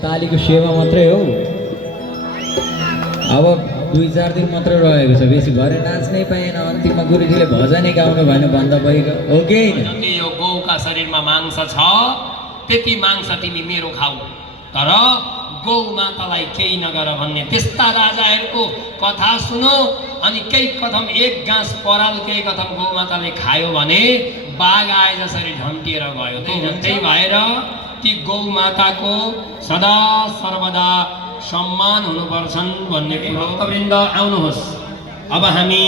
तालीको सेवा मात्रै हो। अब 2-4 दिन मात्र रहेको छ, बेसी भरे नाच्नै पाएन। अन्तिममा गुरुजीले भजनै गाउनु भएन भन्दा भइगयो हो कि जति यो गौका शरीरमा मांस छ त्यति मांस तिमी मेरो खाऊ, तर गौ मातालाई केही नगर भन्ने त्यस्ता राजाहरूको कथा सुनो। अनि केही कथम एक गाँस पराल केही कथम गौ माताले खायो भने बाघ आए जसरी झन्टिएर गयो। त्यही भएर ती गौ माताको सदा सर्वदा सम्मान हुनुपर्छन् भन्ने कुरो। भक्तवृन्द आउनुहोस्, अब हामी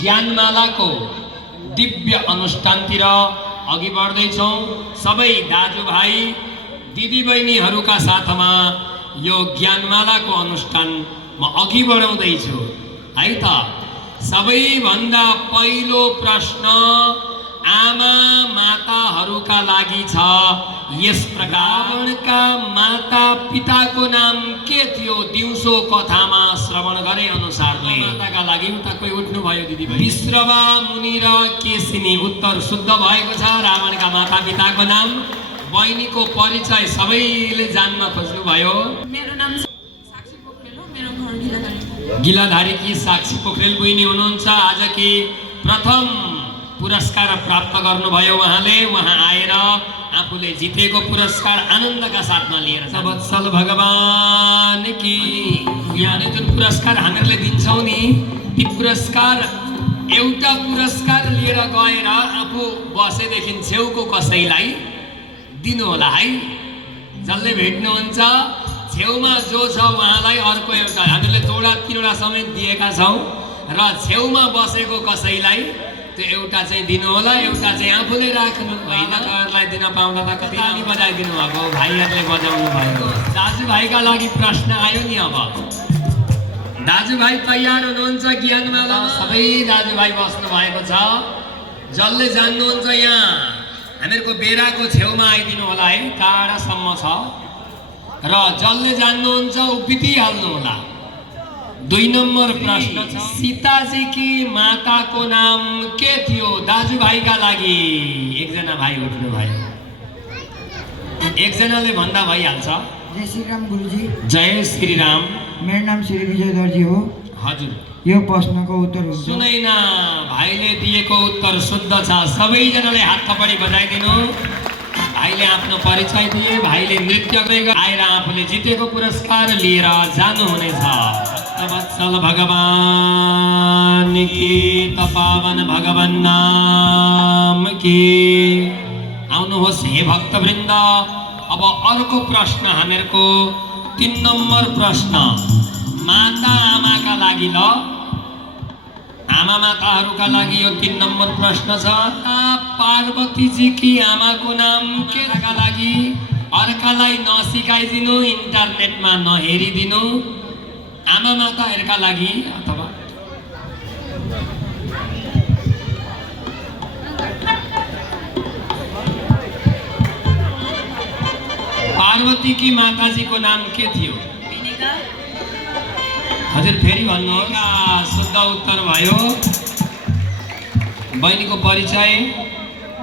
ज्ञानमालाको दिव्य अनुष्ठानतिर अघि बढ्दैछौँ। सबै दाजुभाइ दिदीबहिनीहरूका साथमा यो ज्ञानमालाको अनुष्ठान म अघि बढाउँदैछु है त। सबैभन्दा पहिलो प्रश्न आमा माताहरूका लागि छ यस प्रकारका माता पिताको नाम के थियो? दिउँसो कथामा श्रवण गरे अनुसारले माताका लागि उता कोही उठ्नु भयो दिदीबहिनी? विश्रवा मुनि र केसिनी उत्तर शुद्ध भएको छ। रावणका माता पिताको नाम, बहिनीको परिचय सबैले जान्न खोज्नु भयो। मेरो नाम साक्षी पोखरेल हो, मेरो घर गिलाधारी। गिलाधारीकी साक्षी पोखरेल बहिनी हुनुहुन्छ। आजकी प्रथम पुरस्कार प्राप्त गर्नुभयो उहाँले। उहाँ आएर आफूले जितेको पुरस्कार आनन्दका साथमा लिएर वत्सल भगवान की। यहाँले जुन पुरस्कार हामीहरूले दिन्छौँ नि, ती पुरस्कार एउटा पुरस्कार लिएर गएर आफू बसेदेखि छेउको कसैलाई दिनु होला है। जसले भेट्नुहुन्छ छेउमा जो छ उहाँलाई अर्को एउटा हामीले 2-3 समेत दिएका छौँ र छेउमा बसेको कसैलाई त्यो एउटा चाहिँ दिनु होला, एउटा चाहिँ आफूले राख्नु। महिलाहरूलाई दिन पाउँदा त कति ताली बजाइदिनु भएको, भाइहरूले बजाउनु भएको। दाजुभाइका लागि प्रश्न आयो नि। अब दाजुभाइ तयार हुनुहुन्छ? ज्ञानमालामा सबै दाजुभाइ बस्नु भएको छ। जसले जान्नुहुन्छ यहाँ हामीहरूको बेराको छेउमा आइदिनु होला है, टाढासम्म छ। र जसले जान्नुहुन्छ उभिदिहाल्नु होला। 2 नम्बर प्रश्न छ, सीताजी की माताको नाम के थियो? दाजुभाइका लागि एकजना भाइ उठ्नु भयो, एकजनाले भन्दा भइहाल्छ। जय श्री राम गुरुजी। जय श्री राम। मेरो नाम श्री विजय दर्जी हो। हजुर, यो प्रश्नको उत्तर हुन्छ? सुनैन, भाइले दिएको उत्तर शुद्ध छ। सबैजनाले हात थपडी बजाइदिनु। भाइले आफ्नो परिचय दिए, भाइले नृत्य आएर आफूले जितेको पुरस्कार लिएर जानुहुनेछ। वत्सल भगवान की, तपावन भगवान नाम की। आउनुहोस् हे भक्तवृन्द, अब अर्को प्रश्न हामीहरूको 3 नम्बर प्रश्न। माता आमाका लागि ल आमा माताहरूका लागि यो 3 नम्बर प्रश्न छ। पार्वतीजीकी आमाको नाम के का लागि अर्कालाई नसिकाइदिनु, इन्टरनेटमा नहेरिदिनु। आमा माताहरूका लागि अथवा पार्वतीकी माताजीको नाम के थियो? मेनका। हजुर फेरि भन्नुहोस्। शुद्ध उत्तर भयो। बहिनीको परिचय?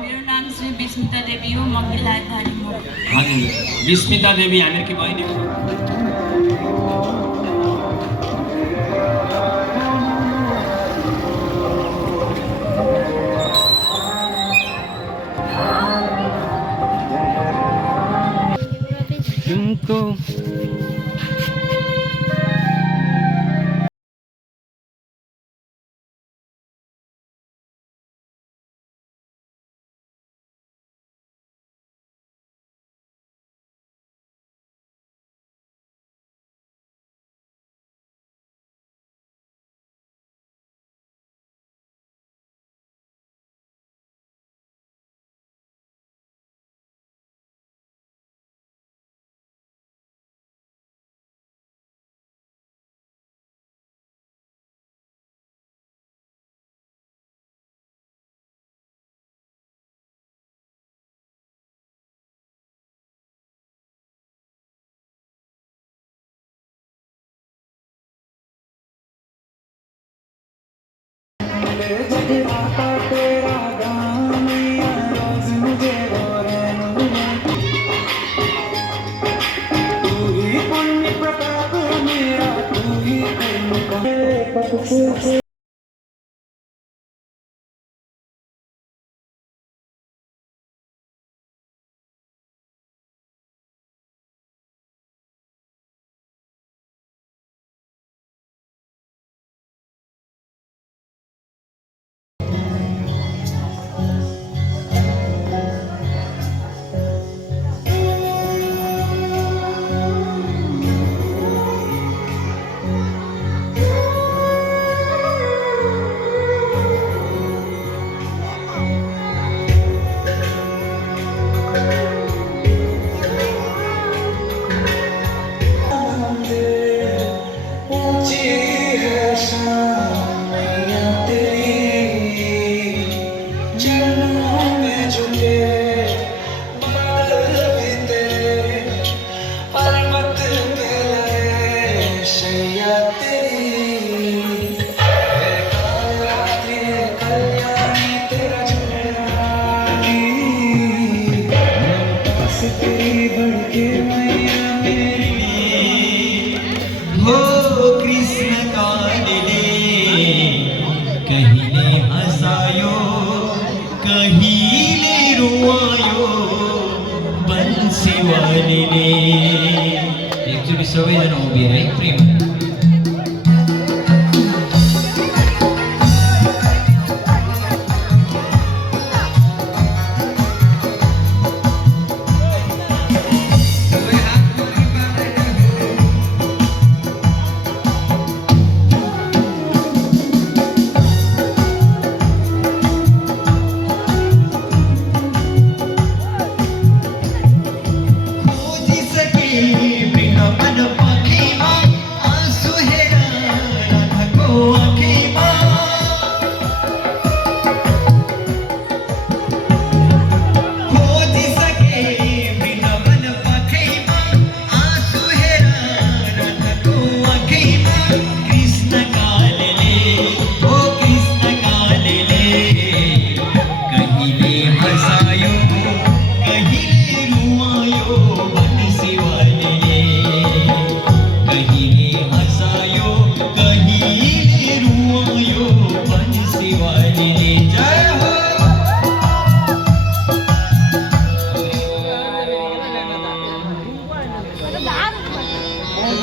मेरो नाम श्री विस्मिता देवी हो, म बेलायतधारी हो। हजुर विस्मिता देवी हामीहरूकी बहिनी हो। एकचोटि सबैजना उभिएर है प्रेम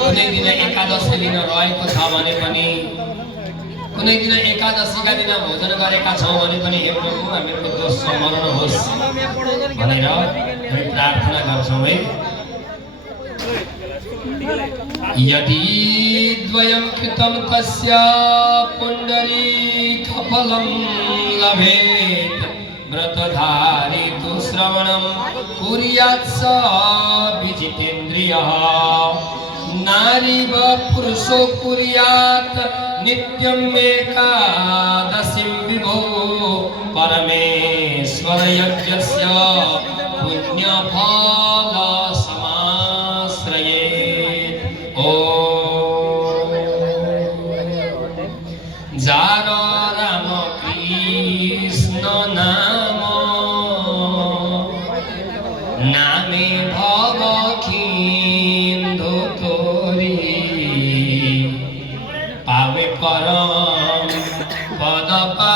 कुनै दिन एकादशी दिन रहेको छ भने पनि कुनै दिन एकादशीका दिन भोजन गरेका छौँ भने पनि हे प्रभु हामीहरूको दोष स्मरण होस् भनेर हामी प्रार्थना गर्छौँ है। यदि द्वयं कृतं तस्य पुण्डरीकफलं लभेत् व्रतधारी तु श्रवणं कुर्यात् स विजितेन्द्रियः नारी व पुरुषो कुर्यात् नित्यम् एकादशीं विभो परमेश्वर यज्ञस्य पुण्यफल समाश्रयेत्। ॐ जार राम कृष्ण नाम नामे भव खिन्धो तोरी पावे परम पद पा